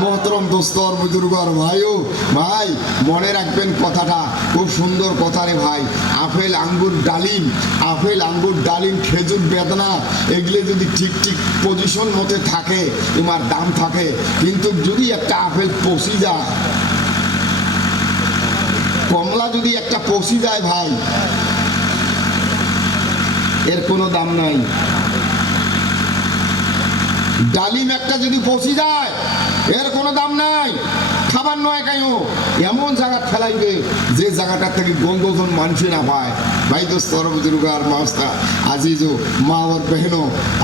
মোহতরম দোস্ত আর বুজুর্গ আর ভাইও ভাই মনে রাখবেন কথাটা, খুব সুন্দর কথা রে ভাই। আপেল আঙ্গুর ডালিম খেজুর বেদনা এগুলো যদি ঠিক ঠিক পজিশন মতে থাকে তোমার দাম থাকে, কিন্তু যদি একটা আপেল পচি যায়, কমলা যদি একটা পচি যায় ভাই, এর কোনো দাম নাই। ডালিম একটা যদি পচি যায় এর কোনো দাম নাই। খাবার নয় কেন, এমন জায়গা ফেলাইবে যে জায়গাটার থেকে গন্ধজন মানুষই না পায়। ভাই দোস্ত বুজুর্গ আর মাস্তা আজিজো মা ওর বেহেনো,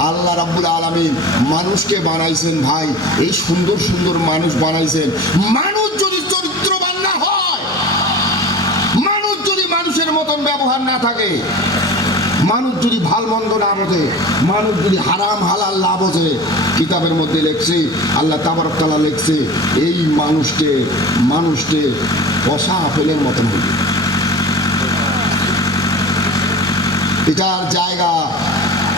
আল্লাহ রাব্বুল আলামিন মানুষকে বানাইছেন ভাই, এই সুন্দর সুন্দর মানুষ বানাইছেন। মানুষ যদি চরিত্রবান না হয়, মানুষ যদি মানুষের মতন ব্যবহার না থাকে, মানুষ যদি ভাল মন্দ না বোঝে, মানুষ যদি হারাম হালাল না বোঝে, কিতাবের মধ্যে লেখছে, আল্লাহ তাবারক তাআলা লেখছে, এই মানুষকে পচা আপেলের মতন হবে।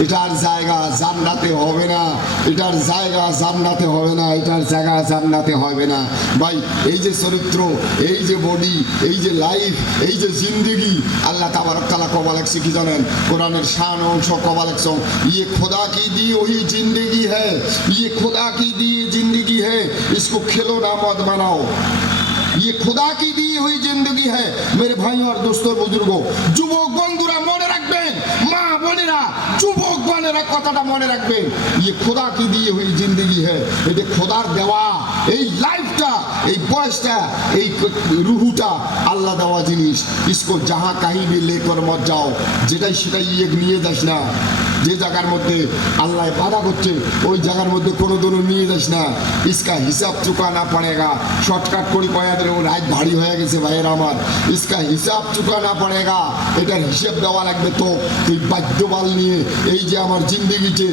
এটার জায়গা জান্নাতে হবে না, এটার জায়গা জান্নাতে হবে না, এটার জায়গা জান্নাতে হবে না। ভাই এই যে চরিত্র, এই যে বডি, এই যে লাইফ, এই যে জিন্দেগি, আল্লাহ তাবারক তাআলা কবা লেখছে কি জানেন? কোরআনের শান অংশ কবা লেখছে, ये खुदा की दी वही जिंदगी है, ये खुदा की दी जिंदगी है, इसको खेलो ना मत बनाओ। ये खुदा की दी हुई जिंदगी है। मेरे भाइयों और दोस्तों बुजुर्गों, যুবক বন্ধুরা মনে রাখবেন, মা বোনেরা যুবক বোনেরা কথাটা মনে রাখবেন, ये खुदा की दी हुई जिंदगी है, এটা খোদার দেওয়া এই লাইফটা, এই বয়সটা, এই রুহুটা আল্লাহ দেওয়া জিনিস। इसको जहां कहीं भी लेकर मत जाओ, যেটাই সেটাই নিয়ে যাস না। যে জায়গার মধ্যে আল্লাহ বাধা করছে ওই জায়গার মধ্যে কোনো দিনও নিয়ে যাস না। इसका हिसाब चुकाना पड़ेगा। শর্টকাট করে কয়া দিলে রাত ভারী হয়ে গেছে ভাইয়ের আমার। इसका हिसाब चुकाना पड़ेगा, এটার হিসেব দেওয়া লাগবে। তো তুই বাদ্যবাল নিয়ে এই যে আমার জিন্দেগিতে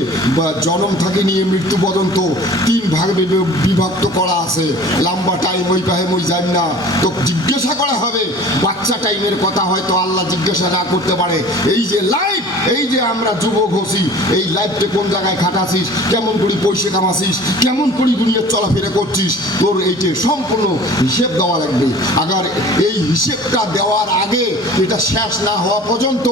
জন্ম থেকে নিয়ে মৃত্যু পর্যন্ত 3 ভাগে বিভক্ত করা আছে। লম্বা টাইম ওই পাহে মই যাই না, তো জিজ্ঞাসা করা হবে। বাচ্চা টাইমের কথা হয়তো আল্লাহ জিজ্ঞাসা না করতে পারে। এই যে লাইফ, এই যে আমরা যুবক হচ্ছি, এই লাইফটা কোন জায়গায় খাটাছিস, কেমন করে পয়সা কামাছিস, কেমন করে দুনিয়ার চলাফেরা করছিস, তোর এইটা সম্পূর্ণ হিসেব দেওয়া লাগবে। আবার এই হিসেবটা দেওয়ার আগে, এটা শেষ না হওয়া পর্যন্ত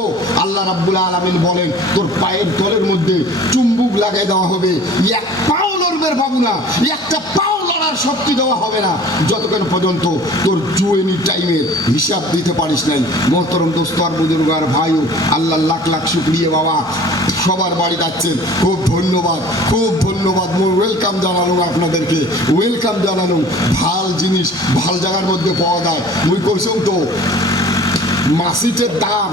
আল্লাহ রাব্বুল আলামিন বলেন তোর পায়ের তলের মধ্যে চুম্বুক লাগাই দেওয়া হবে। এক পাও লড়বে বাবু না, একটা পাও লড়ার শক্তি দেওয়া হবে না যতক্ষণ পর্যন্ত তোর জুয়েনি টাইমের হিসাব দিতে পারিস নাই। মোহতরম দোস্ত আর বুজুর্গ আর ভাইও, আল্লাহ লাখ লাখ শুকরিয়া বাবা, সবার বাড়ি যাচ্ছেন, খুব ধন্যবাদ, খুব ধন্যবাদ। ওয়েলকাম জানালাম আপনাদেরকে, ওয়েলকাম জানালাম। ভাল জিনিস ভাল জায়গার মধ্যে পাওয়া যায়। মুই কইছম তো মাসিটের দাম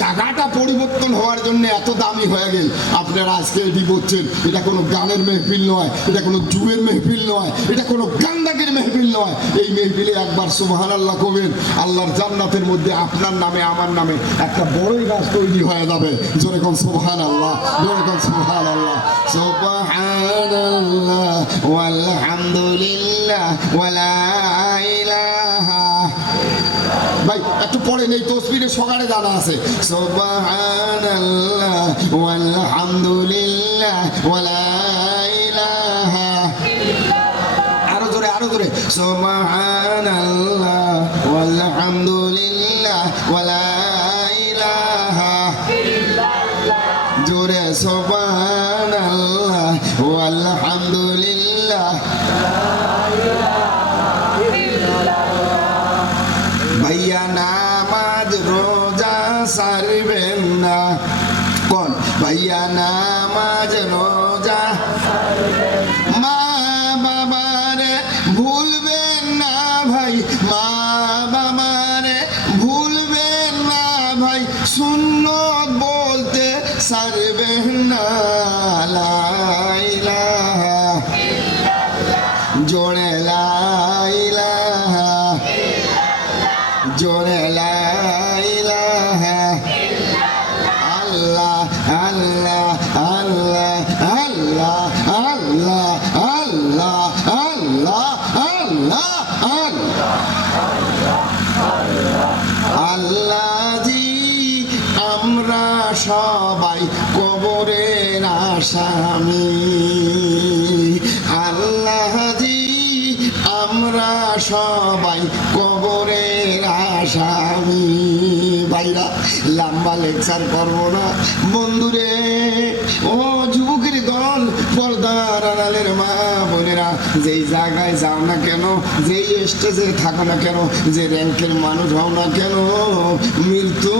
জায়গাটা পরিবর্তন হওয়ার জন্য এত দামি হয়ে গেল। আপনারা আজকে এটি বলছেন এটা কোনো গানের মেহফিল নয়, এটা কোনো জুয়ের মেহফিল নয়, এটা কোনো গান্দাগের মেহফিল নয়। এই মেহফিলে একবার সুবহানাল্লাহ কবেন, আল্লাহর জান্নাতের মধ্যে আপনার নামে আমার নামে একটা বড়ই গাছ তৈরি হয়ে যাবে। জোরে কোন সুবহানাল্লাহ, জোরে কোন সুবহানাল্লাহ। সুবহানাল্লাহ ওয়ালহামদুলিল্লাহ ওয়ালা ইলাহা। ভাই একটু পড়েন, এই তসবিরে সকালে জানা আছে। সুবহানাল্লাহ ওয়ালহামদুলিল্লাহ ওয়ালা ইলাহা। আরো জোরে, আরো জোরে। সুবহানাল্লাহ ওয়ালহামদুলিল্লাহ ওয়ালা ইলাহা ইল্লাল্লাহ। জোরে সুবহানাল্লাহ ওয়ালহামদুলিল্লাহ। ভাইয়া নামাজ রোজা সারবেন না, কোন ভাইয়া নামাজ রোজা, মা বাবারে ভুলবেন না ভাই, মা বাবারে ভুলবেন না ভাই, সুন্নত বলতে সারবেন না। লা ইলাহা ইল্লাল্লাহ, জোরে লা ইলাহা, জোরে লা ইলাহা আল্লাহ আল্লাহ আল্লাহ আল্লাহ আল্লাহ আল্লাহ আল্লাহ আল্লাহ আল্লাহ জি। আমরা সবাই কবরের আসামি। সবাই কবরের আসামি। ভাইরা লম্বা লেকচার করবো না বন্ধুরে, ও যুবকের দল, পর্দার আড়ালের মা বোনেরা, যেই জায়গায় যাও না কেন, যেই স্টেজে থাকো না কেন, যে র্যাঙ্কের মানুষ হও না কেন, মৃত্যু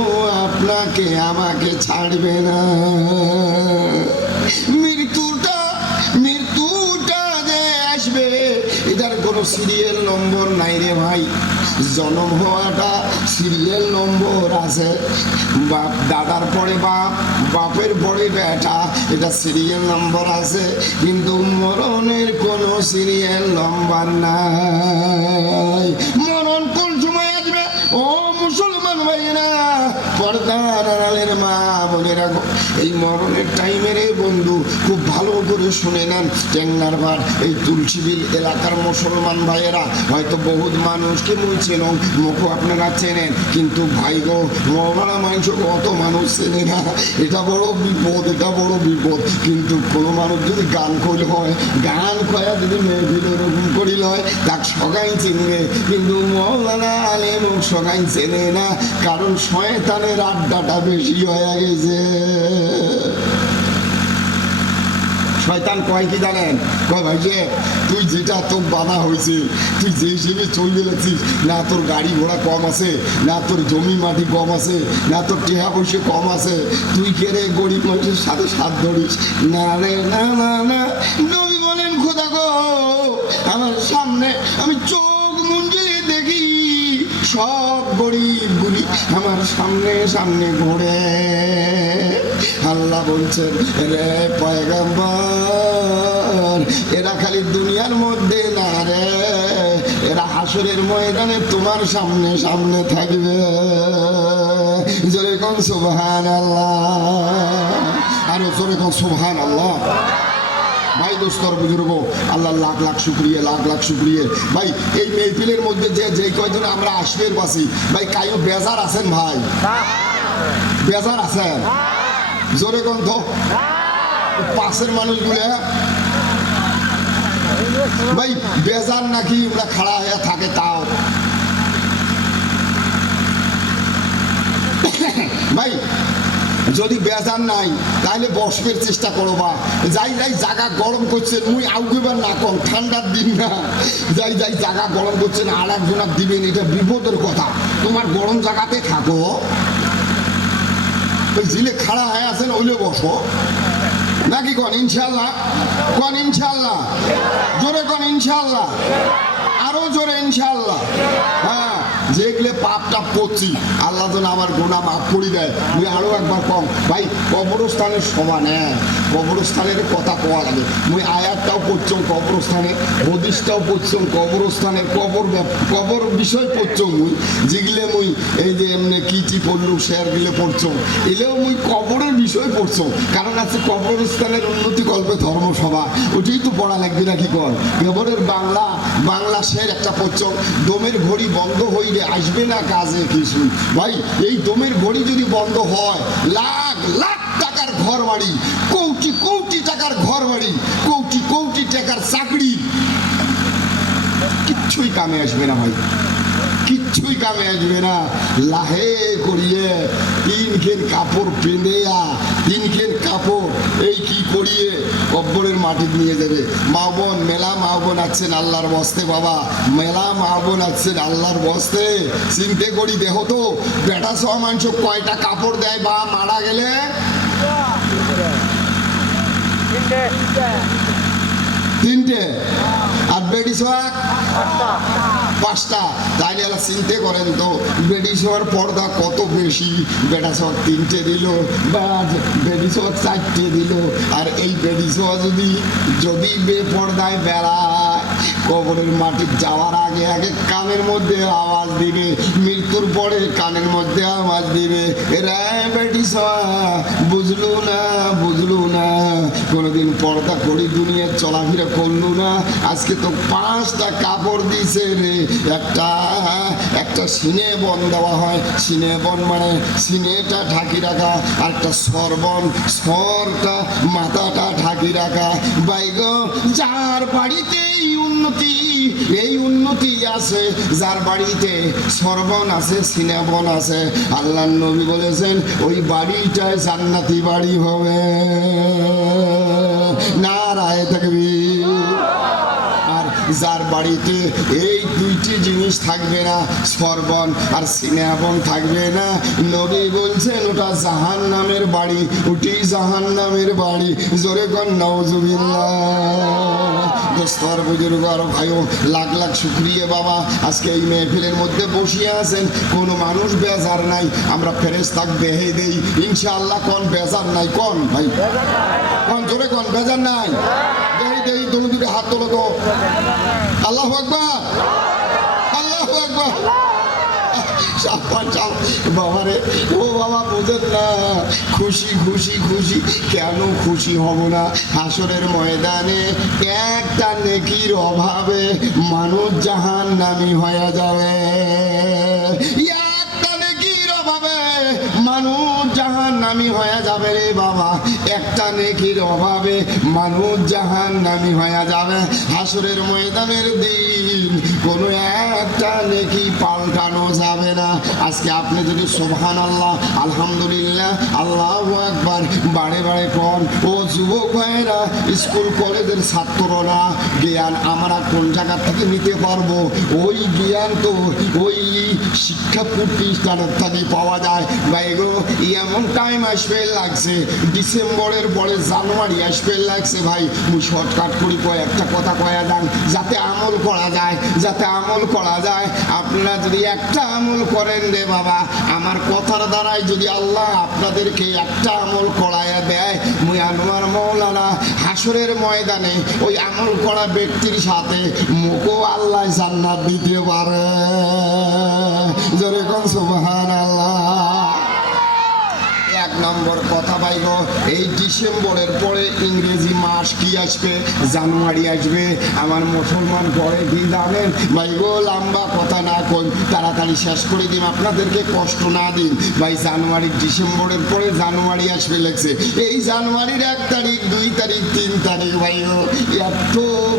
আপনাকে আমাকে ছাড়বে না। মৃত্যুটা যে আসবে এটার কোনো সিরিয়াল নম্বর নাই রে ভাই। জন্ম হওয়াটা সিরিয়াল নম্বর আছে, বাপ দাদার পরে বাপ, বাপের পরে বেটা, এটা সিরিয়াল নম্বর আছে, কিন্তু মরণের কোনো সিরিয়াল নম্বর নাই। মরণ কোন সময় আসবে ও মুসলমান ভাইয়েরা, পর্দার আড়ালের মা বোনেরা, এই মরণের টাইমে রে বন্ধু খুব ভালো করে শুনে নেন। টেংনার ভাট এই তুলসীবিল এলাকার মুসলমান ভাইয়েরা, হয়তো বহুত মানুষকে মুই চেনেন, মুখও আপনারা চেনেন, কিন্তু ভাই গো মরা মানুষ অত মানুষ চেনে না। এটা বড় বিপদ, এটা বড় বিপদ। কিন্তু কোনো মানুষ যদি গান করলে হয়, গান কয়া যদি মেহফিল ওরকম করিল হয়, তাক সবাই চিনবে, কিন্তু মৌলানা আলেম সবাই চেনে না, কারণ শয়তানের আড্ডাটা বেশি হয়ে গেছে। শয়তান কয় কি জানেন, কয় ভাই যে তুই যেটা তোর বাধা হয়েছে, তুই যে হিসেবে চলে গেছিস, না তোর গাড়ি ঘোড়া কম আছে, না তোর জমি মাটি কম আছে, না তোর টেহা পয়সা কম আছে, তুই কে রে গরিব মানুষের সাথে সাথ ধরিস? না রে, না না না, নবী বলেন খোদা গো, আমার সামনে আমি চোখ মুঞ্জিয়ে দেখি সব গরিবগুলি আমার সামনে সামনে ঘোরে। আল্লাহ বলছেন রে পয়গম্বর, এরা খালি দুনিয়ার মধ্যে না রে, এরা হাসরের ময়দানে তোমার সামনে সামনে থাকবে। জোরে কোন সুবহানাল্লাহ, আরো জোরে কোন সুবহানাল্লাহ। ভাই দোস্তর বুজুর্গ, আল্লাহ লাখ লাখ শুক্রিয়া, লাখ লাখ শুক্রিয়া। ভাই এই মেহফিলের মধ্যে যে কয়জন আমরা আসবের পাচ্ছি, ভাই কাইও বেজার আছেন? ভাই বেজার আছেন? জোরে গন্ধ পাশের মানুষগুলো ভাই বেজার নাকি আমরা খাড়া হয়ে থাকে তাও? ভাই যদি বেজার নাই তাহলে বসবের চেষ্টা করো, বা যাই যাই জায়গা গরম করছেন, মুই আউগেবার না কম, ঠান্ডার দিন না, যাই যাই জায়গা গরম করছেন আর একজনার দিবেন, এটা বিপদের কথা। তোমার গরম জায়গাতে থাকো, জিলে খাড়া হয়ে আছেন ওইলে বসো নাকি কন ইনশাল্লাহ, কন ইনশাল্লাহ, জোরে কন ইনশাল্লাহ, আরো জোরে ইনশাল্লাহ। হ্যাঁ, যেগুলো পাপ টাপ করছি আল্লাহ যেন আমার গোনা মাফ করে দেয়। তুই আরো একবার কম ভাই, কবরস্থানের সমান, হ্যাঁ কবরস্থানের কথা কোয়া লাগে। মুই আয়াতটাও পড়ছম কবরস্থানে, হদিসটাও পড়ছম কবরস্থানের, কবর বিষয় পড়ছম মুই, যেগুলো মুই এই যে এমনি কিচি পড়লু শেয়ার গিলে পড়ছম, এলেও মুই কবরের বিষয় পড়ছম, কারণ আছে কবরস্থানের উন্নতি কল্পে ধর্মসভা, ওটাই তো পড়া লাগবে নাকি কর। কবরের বাংলা শের একটা পড়ছম, দমের ঘড়ি বন্ধ হইলে আসবে না কাজে কিছু। ভাই এই দমের ঘড়ি যদি বন্ধ হয়, লাখ লাখ টাকার ঘর বাড়ি, কোটি কোটি টাকার ঘর বাড়ি, কোটি কোটি টাকার চাকরি, কিচ্ছুই কামে আসবে না ভাই, কিচ্ছুই কামে আসবে না। লাহে করিয়ে তিনখান কাপড় পেঁধেয়া, তিনখান কাপড় এই কি করিয়ে কব্বরের মাটি নিয়ে যাবে। মা বোন, মেলা মা বোন আছেন আল্লাহর বস্তে, বাবা মেলা মা বোন আছেন আল্লাহর বস্তে, চিনতে করি দেহ তো বেটা সহ মানুষ কয়টা কাপড় দেয় বা মারা গেলে? তিনটে। আর বেডি সোয়াক পাঁচটা। তাইলে এলা চিনতে করেন তো বেডি সোয়ার পর্দা কত বেশি। বেটা সোয়াক তিনটে দিল বা বেডি সোয়াক চারটে দিল, আর এই বেডি সোয়া যদি বেপর্দায় বেড়ায়, কবরের মাটি যাওয়ার আগে আগে কানের মধ্যে আওয়াজ দিবে, মৃত্যুর পরে কানের মধ্যে আওয়াজ দিবে, রে বেডি সোয়া বুঝলু না, বুঝলু না, কোনোদিন পর্দা করি দুনিয়ার চলাফেরা করলু না, আজকে তো 5টা কাপড় দিছে রে। একটা সিনে বন দেওয়া হয়, সিনে বন মানে সিনেটা ঢাকি রাখা, আর একটা সরবন, সরটা মাথাটা ঢাকি রাখা। বাইগ যার বাড়িতেই উন্নত উন্নতি আছে যার বাড়িতে সরবন আছে, সিনেবন আছে। আল্লাহর নবী বলেছেন ওই বাড়িটায় জান্নাতি বাড়ি হবে। নারায়ে তাকবীর। আর যার বাড়িতে এই দুইটি জিনিস থাকবে না, সরবন আর সিনেবন থাকবে না, নবী বলছেন ওটা জাহান্নামের বাড়ি, ওটি জাহান্নামের বাড়ি। জোরে কোন নাউজুবিল্লাহ। দোস্তর বুজুর্গ আর ভাইও, লাখ লাখ শুকরিয়া বাবা, আজকে এই মেহফিলের মধ্যে বসিয়ে আছেন, কোনো মানুষ বেজার নাই। আমরা ফেরেশতা বেহে দেই ইনশাআল্লাহ। কোন বেজার নাই? কোন ভাই, কোন জোরে কোন বেজার নাই? বেহে দেই। দুটো হাত তোলো তো। আল্লাহু আকবার, আল্লাহু আকবার। বাবারে, ও বাবা বোঝেন না, খুশি খুশি খুশি। কেন খুশি হব না? হাসরের ময়দানে একটা নেকির অভাবে মানুষ জাহান্নামী হয়ে যাবে। একটা নেকির অভাবে মানুষ জাহান্নামী হয়ে যাবে রে বাবা। একটা নেকির অভাবে মানুষ জাহান্নামী হয়ে যাবে। হাসরের ময়দানের দিন কোনো একটা নেকি পাল্টানো যাবে না। আজকে আপনি যদি সুবহানাল্লাহ, আলহামদুলিল্লাহ, আল্লাহু আকবার বারে বারে কোন, ও যুবক ভাইয়েরা, স্কুল কলেজের ছাত্ররা, জ্ঞান আমরা কোন জায়গা থেকে নিতে পারবো? ওই জ্ঞান তো ওই শিক্ষা প্রতিষ্ঠানের থেকে পাওয়া যায়। বা এগুলো এমন টাইম আসবে লাগছে, ডিসেম্বরের পরে জানুয়ারি আসবে লাগছে। ভাই মুই শর্টকাট করি একটা কথা কয়া যান, যাতে আমল করা যায়, যাতে আমল করা যায়। আপনারা যদি একটা আমল করেন রে বাবা, আমার কথার দ্বারাই যদি আল্লাহ আপনাদেরকে একটা আমল করাইয়া দেয়, মুই আনোয়ার মাওলানা হাসরের ময়দানে ওই আমল করা ব্যক্তির সাথে মুখও আল্লাহ জান্নাত দিতে পারে। জোরে কোন সুবহানাল্লাহ। এক নম্বর কথা ভাই গো, এই ডিসেম্বরের পরে ইংরেজি মাস কি আসবে? জানুয়ারি আসবে। আমার মুসলমান পরে কি জানেন ভাই গো? লম্বা কথা না কই, তাড়াতাড়ি শেষ করে দিন, আপনাদেরকে কষ্ট না দিন ভাই। জানুয়ারি, ডিসেম্বরের পরে জানুয়ারি আসবে লেগছে। এই জানুয়ারির 1 তারিখ, 2 তারিখ, 3 তারিখ ভাই গো, এত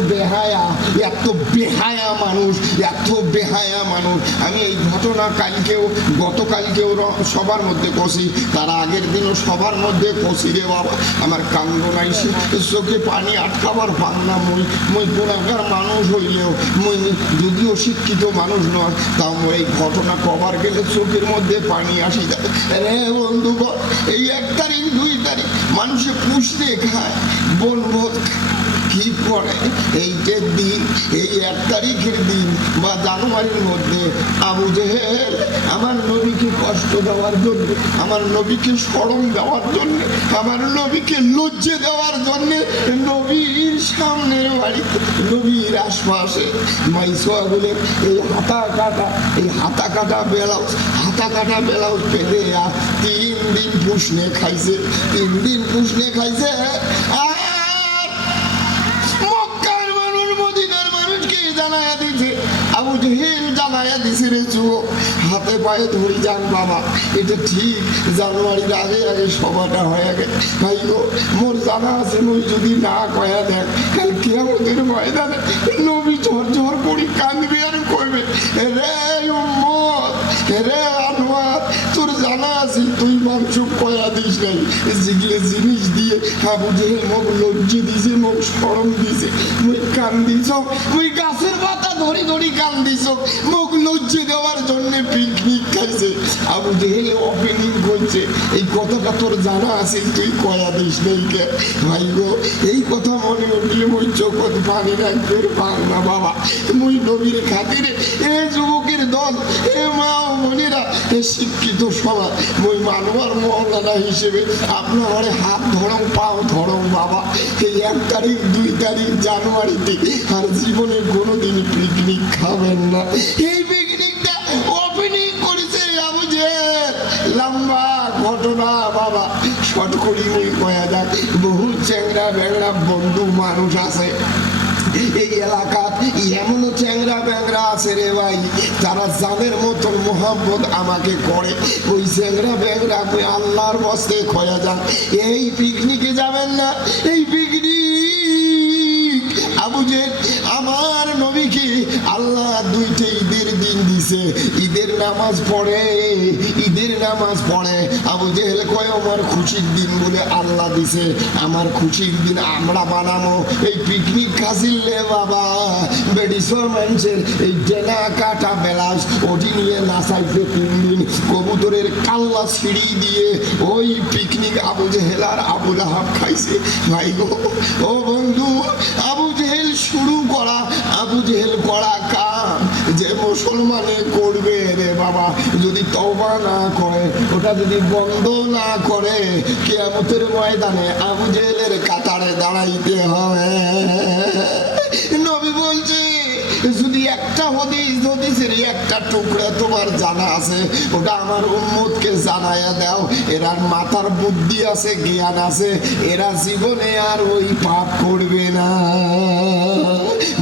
বেহায়া, এত বেহায়া মানুষ, এত বেহায়া মানুষ। আমি এই ঘটনা কালকেও, গতকালকেও সবার মধ্যে কষি, তারা আগের দিনও সবার মধ্যে কষি রে বাবা। আমার কান্দ নাই, চোখে পানি আটকাবার পান না। মই গুণাগার মানুষ হইলেও, মই যদিও শিক্ষিত মানুষ নয়, তাও এই ঘটনা কবার গেলে চোখের মধ্যে পানি আসি যায় রে বন্ধুগণ। এই 1 তারিখ, 2 তারিখ মানুষে পুষতে খায়, বলবো কি করে? এইটার দিন, এই 1 তারিখের দিন বা জানুয়ারির মধ্যে আবু জেহেল আমার নবীকে কষ্ট দেওয়ার জন্য, আমার নবীকে শরম দেওয়ার জন্য, আমার নবীকে লজ্জে দেওয়ার জন্য নবীর সামনের বাড়িতে, নবীর আশপাশে মাইসোয়াগুলের এই হাতা কাটা ব্লাউজ পেলে 3 দিন পুষনে খাইছে, 3 দিন পুষনে খাইছে। আবু জেহেল জানায়া দিছে রে যুবক, হাতে পায়ে ধরি যান বাবা, এটা ঠিক জানুয়ারির আগে আগে সভাটা হয়ে গেছে। ভাই গো, মোর জানা আছে নই যদি না কয়া দেখ, কাল কিয়ামতের ময়দানে নবী ঝরঝর করি কাঁদবে আর করবে, রে উম্মত, রে আনোয়ার, তোর জানা আছে তুই মাংস কয়া দিস নাই। যেগুলো জিনিস দিয়ে আবু জেহেল মুখ লজ্জে দিছে, মুখ শরম দিছে, মুই কান্দিছ, মুই গাছের পাতা ধরি ধরি কান্দিছ, মুখ লজ্জে দেওয়ার জন্য পিকনিক খাইছে। আবু জেহেল ওপেনিং করছে, এই কথাটা তোর জানা আছে তুই কয়া দিস নাই কে? ভাই গো, এই কথা মনে উঠলে মুই চোখত পানি রাখতে পার না বাবা। মুই নবীর খাতিরে এ যুবকের দল, এ মা ও বোনেরা, এ শিক্ষিত সমাজ, মুই মানবার মহলানা হিসেবে আপনার হাত ধরং, পাও ধরং বাবা। এই 1 তারিখ, 2 তারিখ জানুয়ারিতে আর জীবনে কোনোদিন পিকনিক খাবেন না। এই পিকনিকটা ওপেনিং করেছে আবু জেহেল। লম্বা ঘটনা বাবা, শর্ট করি ওই কয়া যাক। বহু চ্যাংরা ব্যাংরা বন্ধু মানুষ আছে এই এলাকাত, এমনও চ্যাংরা ব্যাংরা আছে রে ভাই, তারা জানের মতন মোহাম্মদ আমাকে করে। ওই চ্যাংরা ব্যাংরা আপনি আল্লাহর বস্তে খয়া যান, এই পিকনিকে যাবেন না। এই পিকনিক আবু জেহেল আমার নবী আল্লাহ দুইটা ঈদের দিন দিছে, ঈদের নামাজ পড়ে, ঈদের নামাজ পড়ে। আবু জেহেল কয় আমার খুশির দিন বলে আল্লাহ দিছে, আমার খুশির দিন আমরা বানাবো এই পিকনিক খাসিলে বাবা। বেডিসর মানুষের এই ডেনা কাটা বেলাস ওটি নিয়ে নাচাইছে 3 দিন, কবুতরের কাল্লা সিঁড়ি দিয়ে ওই পিকনিক আবু জেহেল আর আবু লাহাব খাইছে। ভাই গো, ও বন্ধু, আবু জেহেল শুরু করা, আবু জেহেল করা কাম যে মুসলমানে করবে রে বাবা, যদি তওবা না করে, ওটা যদি বন্ধ না করে, কিয়ামতের ময়দানে আবু জেহেলের কাতারে দাঁড়াইতে হবে। নবী বলছে যদি একটা হদিসের একটা টুকরা তোমার জানা আছে, ওটা আমার উম্মতকে জানাইয়া দাও। এরা মাথার বুদ্ধি আছে, জ্ঞান আছে, এরা জীবনে আর ওই পাপ করবে না।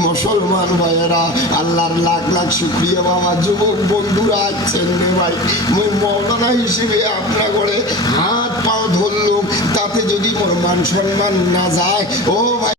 মুসলমান ভাইয়েরা, আল্লাহর লাখ লাখ শুকরিয়া বাবা। যুবক বন্ধুরা আছেন রে ভাই, মই মৌলানা হিসেবে আপনার করে হাত পাও ধরলুম, তাতে যদি মোর মান সম্মান না যায়, ও ভাই